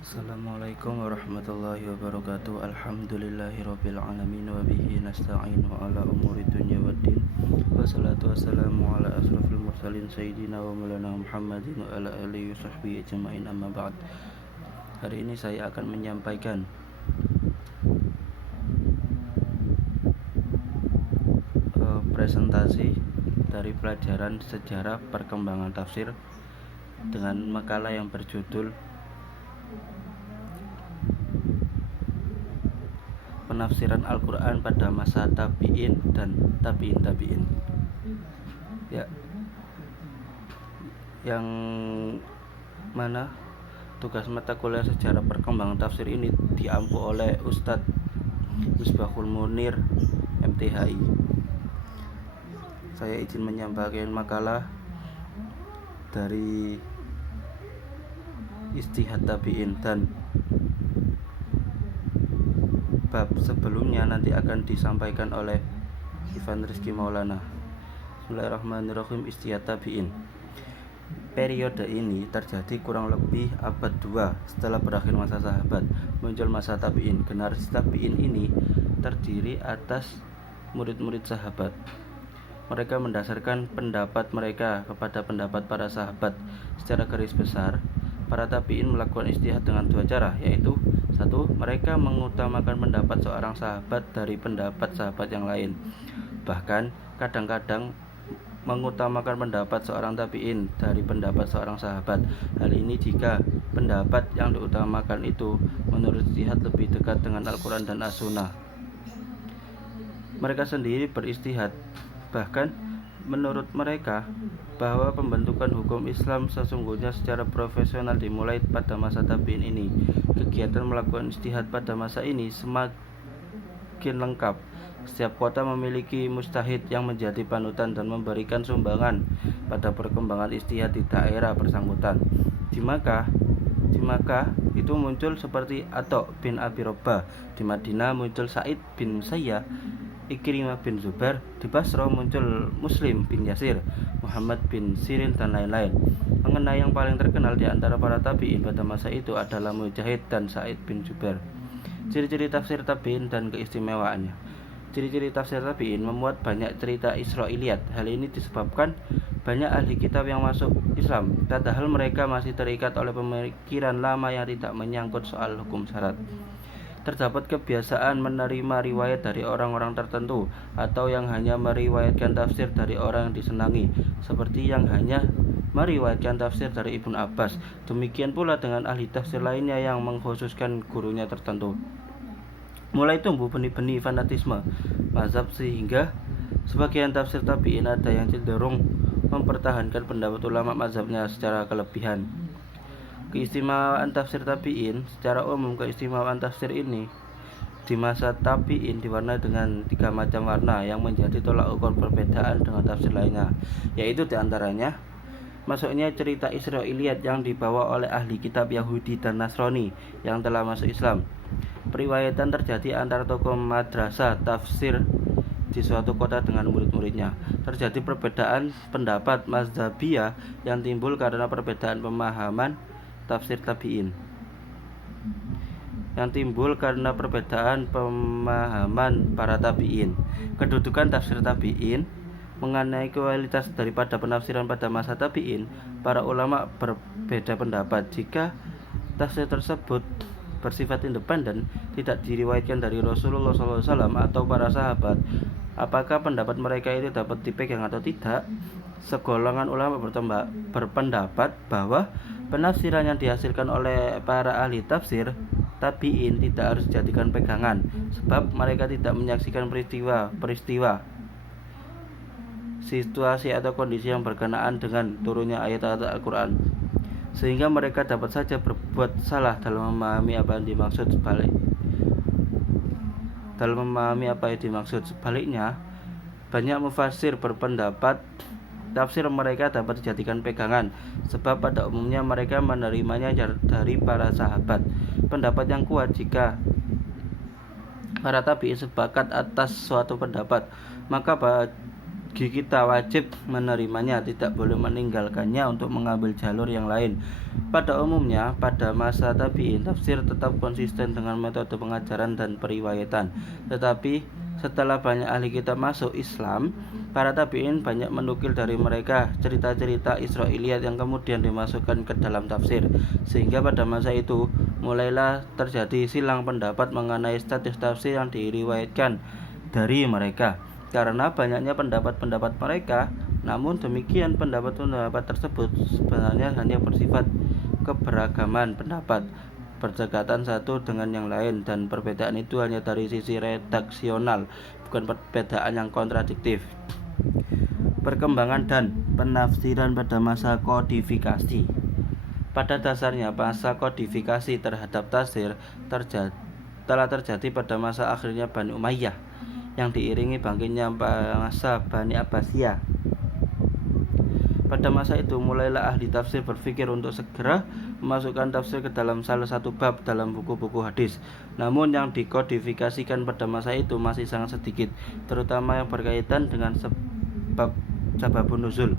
Assalamualaikum warahmatullahi wabarakatuh. Alhamdulillahirabbil alamin wa bihi nasta'inu ala umuri dunya waddin. Wassalatu wassalamu ala asrofil mursalin sayyidina wa maulana Muhammadin wa ala alihi wasahbihi ajma'in, amma ba'd. Hari ini saya akan menyampaikan presentasi dari pelajaran sejarah perkembangan tafsir dengan makalah yang berjudul Penafsiran Al-Quran pada masa tabi'in dan tabi'in. Ya, yang mana tugas mata kuliah sejarah perkembangan tafsir ini diampu oleh Ustadz Misbahul Munir MTHI. Saya izin menyampaikan makalah dari Ijtihad Tabi'in, dan bab sebelumnya nanti akan disampaikan oleh Ivan Rizky Maulana. Bismillahirrahmanirrahim. Ijtihad Tabi'in. Periode ini terjadi kurang lebih abad 2 setelah berakhir masa sahabat, muncul masa tabi'in. Generasi tabi'in ini terdiri atas murid-murid sahabat. Mereka mendasarkan pendapat mereka kepada pendapat para sahabat. Secara garis besar, para tabi'in melakukan ijtihad dengan dua cara, yaitu satu, mereka mengutamakan pendapat seorang sahabat dari pendapat sahabat yang lain. Bahkan kadang-kadang mengutamakan pendapat seorang tabi'in dari pendapat seorang sahabat. Hal ini jika pendapat yang diutamakan itu menurut ijtihad lebih dekat dengan Al-Quran dan As-Sunnah. Mereka sendiri beristihad. Bahkan menurut mereka bahwa pembentukan hukum Islam sesungguhnya secara profesional dimulai pada masa tabi'in ini. Kegiatan melakukan ijtihad pada masa ini semakin lengkap. Setiap kota memiliki mujtahid yang menjadi panutan dan memberikan sumbangan pada perkembangan ijtihad di daerah bersangkutan. Di Makkah itu muncul seperti Atha bin Abi Rabah. Di Madinah muncul Sa'id bin Musayyab, Ikrimah bin Zubair. Di Basra muncul Muslim bin Yasir, Muhammad bin Sirin, dan lain-lain. Mengenai yang paling terkenal di antara para tabi'in pada masa itu adalah Mujahid dan Sa'id bin Jubair. Ciri-ciri tafsir tabi'in dan keistimewaannya. Ciri-ciri tafsir tabi'in memuat banyak cerita Israiliyat. Hal ini disebabkan banyak ahli kitab yang masuk Islam, padahal mereka masih terikat oleh pemikiran lama yang tidak menyangkut soal hukum syarat. Terdapat kebiasaan menerima riwayat dari orang-orang tertentu atau yang hanya meriwayatkan tafsir dari orang yang disenangi, seperti yang hanya meriwayatkan tafsir dari Ibnu Abbas. Demikian pula dengan ahli tafsir lainnya yang mengkhususkan gurunya tertentu. Mulai tumbuh benih-benih fanatisme mazhab, sehingga sebagian tafsir tabi'in ada yang cenderung mempertahankan pendapat ulama mazhabnya secara kelebihan. Keistimewaan tafsir tabi'in. Secara umum, keistimewaan tafsir ini di masa tabi'in diwarnai dengan 3 macam warna yang menjadi tolak ukur perbedaan dengan tafsir lainnya, yaitu diantaranya masuknya cerita Israiliyat yang dibawa oleh ahli kitab Yahudi dan Nasrani yang telah masuk Islam. Periwayatan terjadi antara tokoh madrasah tafsir di suatu kota dengan murid-muridnya. Terjadi perbedaan pendapat mazhabiyah yang timbul karena perbedaan pemahaman tafsir tabi'in. Para tabi'in. Kedudukan tafsir tabi'in. Mengenai kualitas daripada penafsiran pada masa tabi'in, para ulama berbeda pendapat. Jika tafsir tersebut bersifat independen, tidak diriwayatkan dari Rasulullah SAW atau para sahabat, apakah pendapat mereka itu dapat dipegang atau tidak? Segolongan ulama berpendapat bahwa penafsiran yang dihasilkan oleh para ahli tafsir tabi'in tidak harus dijadikan pegangan, sebab mereka tidak menyaksikan peristiwa, situasi atau kondisi yang berkenaan dengan turunnya ayat-ayat Al-Quran, sehingga mereka dapat saja berbuat salah dalam memahami apa yang dimaksud. Sebaliknya, banyak mufassir berpendapat tafsir mereka dapat dijadikan pegangan, sebab pada umumnya mereka menerimanya dari para sahabat. Pendapat yang kuat jika para tabi'in sepakat atas suatu pendapat, maka kita wajib menerimanya, tidak boleh meninggalkannya untuk mengambil jalur yang lain. Pada umumnya, pada masa tabi'in, tafsir tetap konsisten dengan metode pengajaran dan periwayatan. Tetapi setelah banyak ahli kitab masuk Islam, para tabi'in banyak menukil dari mereka cerita-cerita Israiliyat yang kemudian dimasukkan ke dalam tafsir. Sehingga pada masa itu mulailah terjadi silang pendapat mengenai status tafsir yang diriwayatkan dari mereka. Karena banyaknya pendapat-pendapat mereka, namun demikian pendapat-pendapat tersebut sebenarnya hanya bersifat keberagaman pendapat, berdekatan satu dengan yang lain, dan perbedaan itu hanya dari sisi redaksional, bukan perbedaan yang kontradiktif. Perkembangan dan penafsiran pada masa kodifikasi. Pada dasarnya, masa kodifikasi terhadap tafsir telah terjadi pada masa akhirnya Bani Umayyah, yang diiringi bangkitnya masa Bani Abbasiyah. Pada masa itu mulailah ahli tafsir berpikir untuk segera memasukkan tafsir ke dalam salah satu bab dalam buku-buku hadis. Namun yang dikodifikasikan pada masa itu masih sangat sedikit, terutama yang berkaitan dengan sababun nuzul,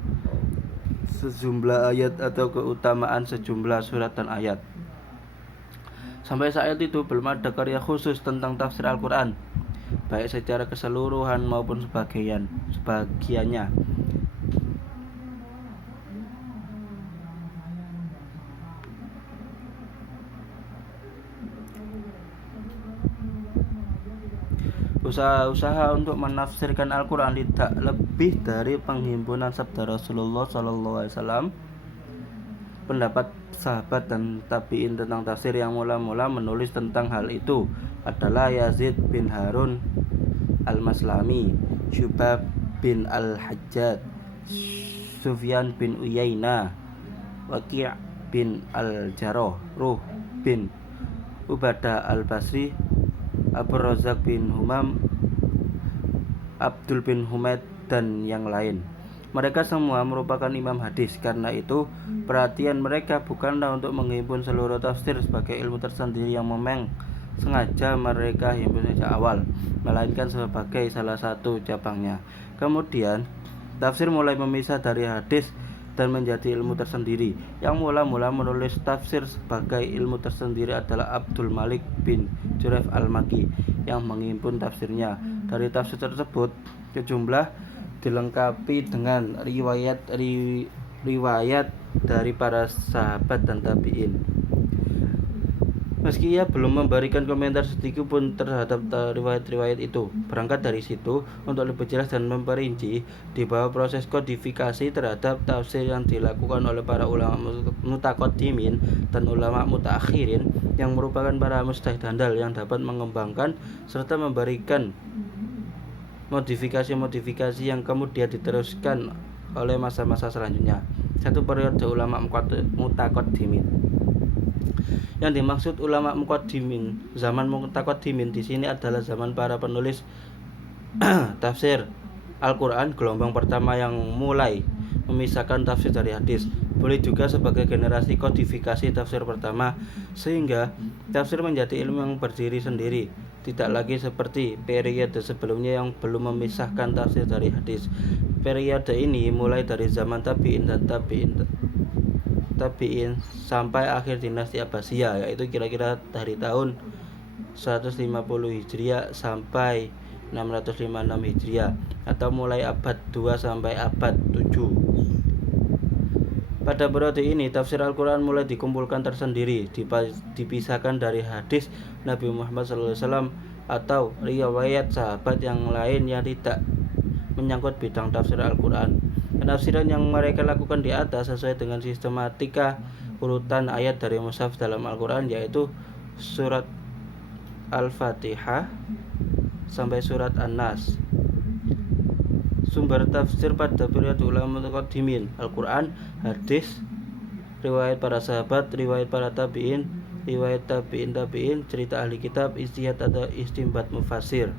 sejumlah ayat atau keutamaan sejumlah surat dan ayat. Sampai saat itu belum ada karya khusus tentang tafsir Al-Quran, baik secara keseluruhan maupun sebagiannya. Usaha-usaha untuk menafsirkan Al-Quran tidak lebih dari penghimpunan sabda Rasulullah SAW, pendapat sahabat dan tabi'in tentang tafsir. Yang mula-mula menulis tentang hal itu adalah Yazid bin Harun al-Maslami, Syubab bin al-Hajjaj, Sufyan bin Uyainah, Waqi' bin al-Jarrah, Ruh bin Ubadah al-Basri, Abu Razak bin Humam, Abdul bin Humaid, dan yang lain. Mereka semua merupakan imam hadis. Karena itu, perhatian mereka bukanlah untuk menghimpun seluruh tafsir sebagai ilmu tersendiri yang memang sengaja mereka himpun sejak awal, melainkan sebagai salah satu cabangnya. Kemudian, tafsir mulai memisah dari hadis dan menjadi ilmu tersendiri. Yang mula-mula menulis tafsir sebagai ilmu tersendiri adalah Abdul Malik bin Jurayf al-Makki yang menghimpun tafsirnya. Dari tafsir tersebut, sejumlah dilengkapi dengan riwayat dari para sahabat dan tabi'in. Meski ia belum memberikan komentar sedikit pun terhadap riwayat-riwayat itu. Berangkat dari situ, untuk lebih jelas dan memperinci di bawah proses kodifikasi terhadap tafsir yang dilakukan oleh para ulama mutaqaddimin dan ulama mutaakhirin, yang merupakan para mujtahid handal yang dapat mengembangkan serta memberikan modifikasi-modifikasi yang kemudian diteruskan oleh masa-masa selanjutnya. Satu periode ulama mutaqaddimin. Yang dimaksud ulama muqaddimin, zaman mutaqaddimin di sini adalah zaman para penulis tafsir Al-Quran gelombang pertama yang mulai memisahkan tafsir dari hadis. Boleh juga sebagai generasi kodifikasi tafsir pertama, sehingga tafsir menjadi ilmu yang berdiri sendiri, tidak lagi seperti periode sebelumnya yang belum memisahkan tafsir dari hadis. Periode ini mulai dari zaman tabi'in dan tabi'in sampai akhir dinasti Abbasiyah, yaitu kira-kira dari tahun 150 Hijriah sampai 656 Hijriah, atau mulai abad 2 sampai abad 7. Pada periode ini, tafsir Al-Quran mulai dikumpulkan tersendiri, dipisahkan dari hadis Nabi Muhammad SAW atau riwayat sahabat yang lain yang tidak menyangkut bidang tafsir Al-Quran. Penafsiran yang mereka lakukan di atas sesuai dengan sistematika urutan ayat dari mushaf dalam Al-Quran, yaitu surat Al-Fatihah sampai surat An-Nas. Sumber tafsir pada periode ulama mutaqaddimin: Al-Quran, hadis, riwayat para sahabat, riwayat para tabi'in, riwayat tabi'in, cerita ahli kitab, ijtihad atau istinbat mufassir.